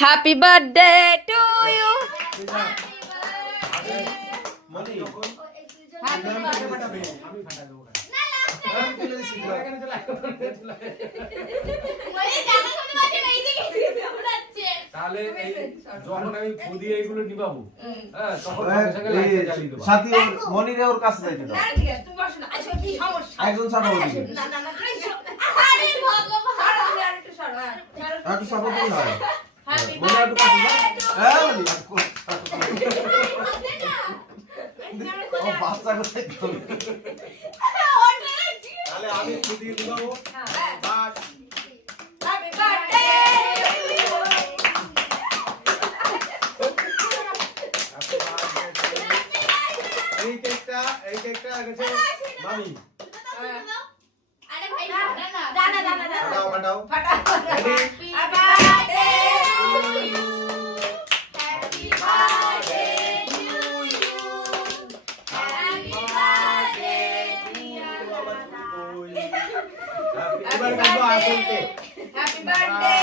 Happy birthday to you. তাহলে যখন আমি খুদি এইগুলো নিবাবো, হ্যাঁ, তখন সাথী মনিরে ওর কাছে যাইতে দাও। একজন ছাড়া ওদিকে একটু সাপোর্ট দিই হয় মনে একটু কাছে যাও। হ্যাঁ মনি ও বাচ্চা কোথায় গেল? তাহলে আমি খুদি নিবাবো। বাস হ্যাপি বার্থডে। এই কেকটা গেছে মামি। আরে ভাই দানা ফাটাও ফাটাফাট। Ready happy birthday to you. Happy birthday to you happy birthday এবার কাটো আসল কেক। Happy birthday.